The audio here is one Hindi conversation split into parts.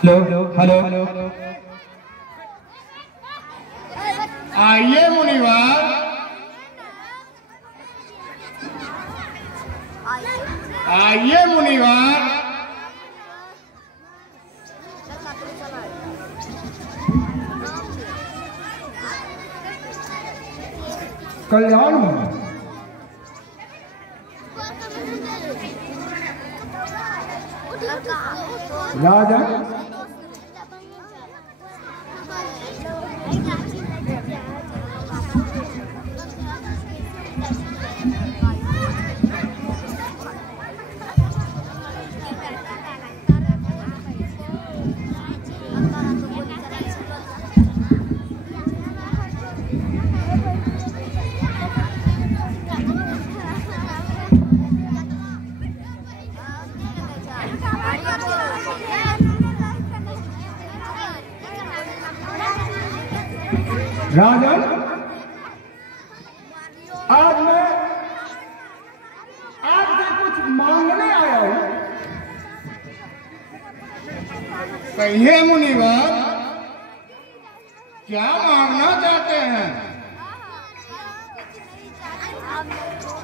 Hello hello. आइए मुनिवर, आइए मुनिवर। कल्याण राजा राजन, आज मैं आपसे कुछ मांगने आया हूं। कहिए मुनिवर, क्या मांगना चाहते हैं?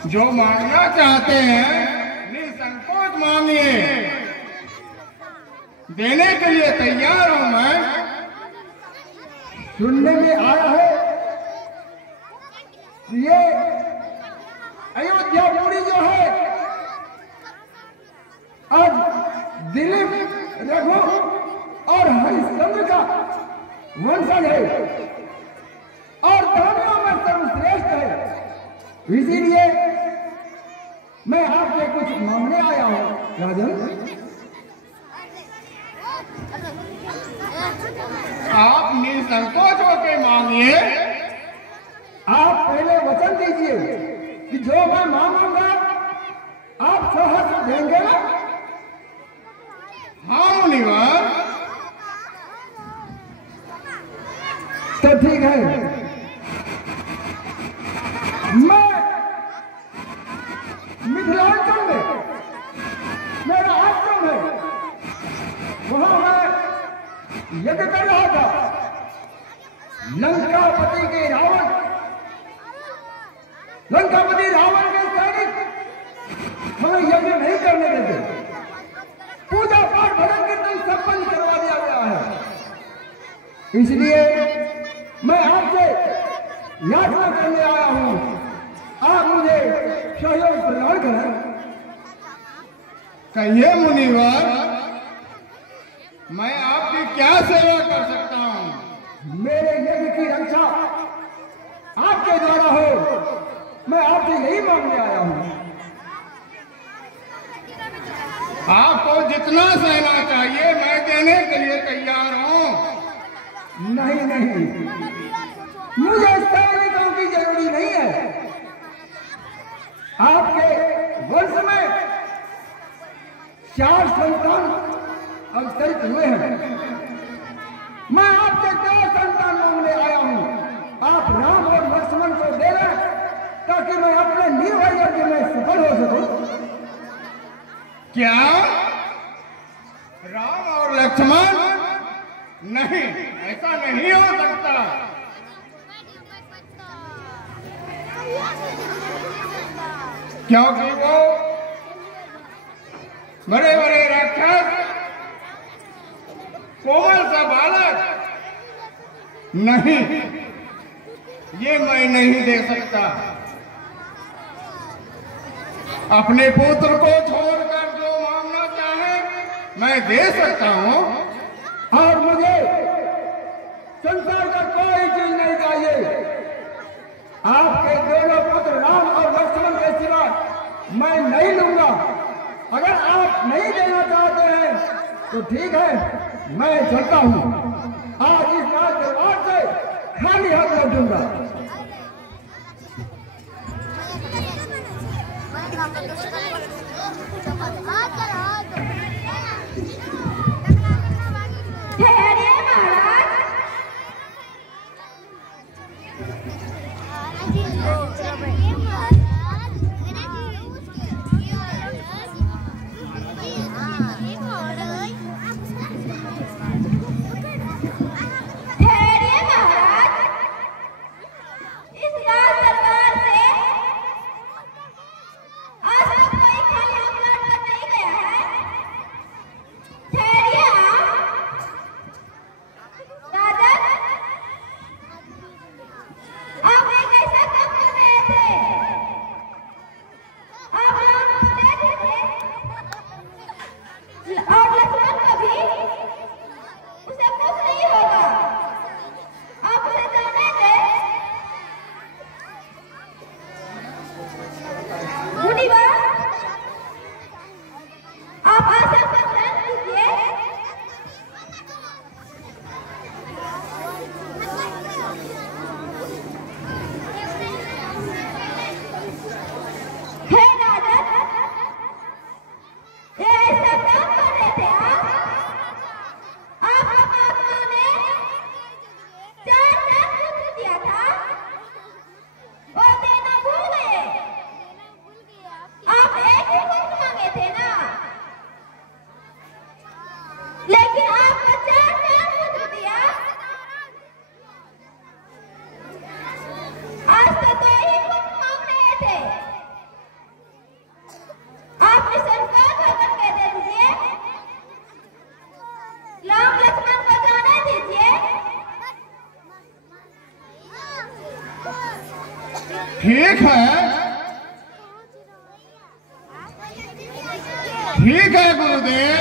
जो मांगना चाहते हैं निसंकोच मांगिए, देने के लिए तैयार हूं मैं। सुनने में आया है ये अयोध्यापुरी जो है आज दिलीप, रघु और हरिश्चंद्र का वंशज है और दोनों में सर्वश्रेष्ठ है। इसीलिए मैं आपसे कुछ मांगने आया हूं राजन। आप निसंकोच होकर मांगिए। आप पहले वचन दीजिए कि जो मैं मांगूंगा आप सहर्ष देंगे ना? हाँ मुनिवर। तो ठीक है, मैं मिथिलांचल में मेरा आश्रम है, वहां मैं यज्ञ कर रहा था। लंकापति के रावण के सैनिक हमें यज्ञ नहीं करने देते। पूजा पाठ भजन कीर्तन सब बंद करवा दिया गया है। इसलिए मैं आपसे याचना करने आया हूं, आप मुझे सहयोग प्रदान करें। कहिए मुनिवर, मैं आपकी क्या सेवा कर सकता हूँ? मेरे यज्ञ की रक्षा आपके द्वारा हो, मैं आपसे यही मांगने आया हूं। आपको जितना सहना चाहिए मैं देने के लिए तैयार हूँ। नहीं नहीं, मुझे सैनिकों की जरूरी नहीं है। आपके वंश में 4 संतान अवतरित हुए हैं। मैं आपसे 2 संतान मांगने आया हूं। आप राम और लक्ष्मण को दे दें ताकि मैं अपने निर्भय यज्ञ में सफल हो सकूं। क्या राम और लक्ष्मण? नहीं, ऐसा नहीं हो सकता। क्योंकि वो बड़े बड़े राक्षस, कोमल सा बालक, नहीं, ये मैं नहीं दे सकता। अपने पुत्र को छोड़कर जो मांगना चाहे मैं दे सकता हूँ। और मुझे संसार का कोई चीज नहीं चाहिए। आपके दोनों पुत्र राम और लक्ष्मण के सिवा मैं नहीं लूंगा। अगर आप नहीं देना चाहते हैं तो ठीक है, मैं चलता हूं। आज इस रात दरबार से खाली हाथ लौटूंगा। ठीक है गुरुदेव,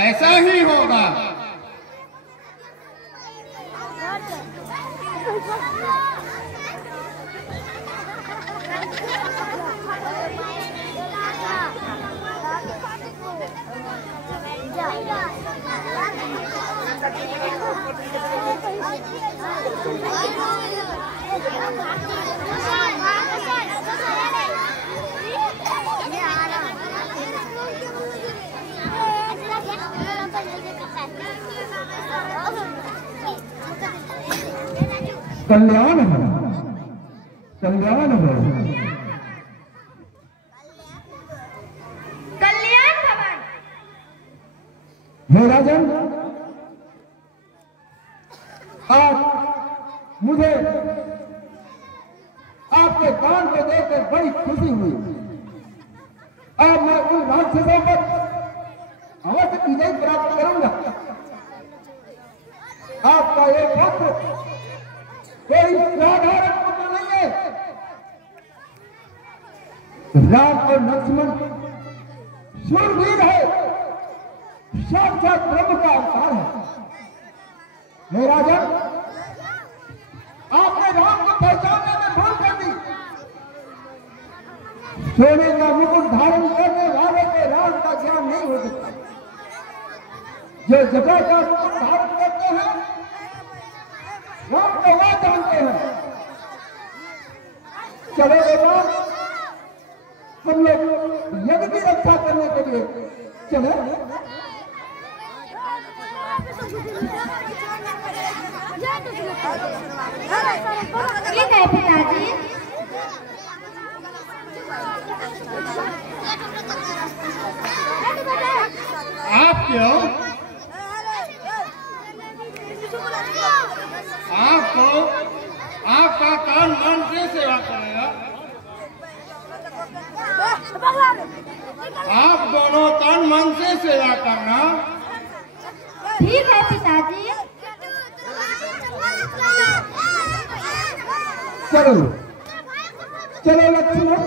ऐसा ही होगा। कल्याण हो, कल्याण हो, कल्याण भवन। हे राजन, आज मुझे आपके दान को देखकर बड़ी खुशी हुई। अब मैं उन राक्षसों पर अवश्य विजय प्राप्त करूंगा। आपका ये पुत्र कोई साधारण पुत्र नहीं है। राम और लक्ष्मण शूरवीर है, साक्षात ब्रह्म का अवतार है। हे राजन, आपने राम को पहचानने में भूल कर दी। सोने का मुकुट धारण करने वाले के राम का ज्ञान नहीं हो सकता। जो जगह का मुकुट धारण करते हैं राम को वह जानते हैं। चलो बेटा, हम लोग यज्ञ की रक्षा करने के लिए चले। ठीक है पिताजी। आप क्यों? आपको आपका कान मन से सेवा करेगा। आप दोनों तन मन से सेवा करना। ठीक है पिताजी। चलो चलो लक्ष्मण,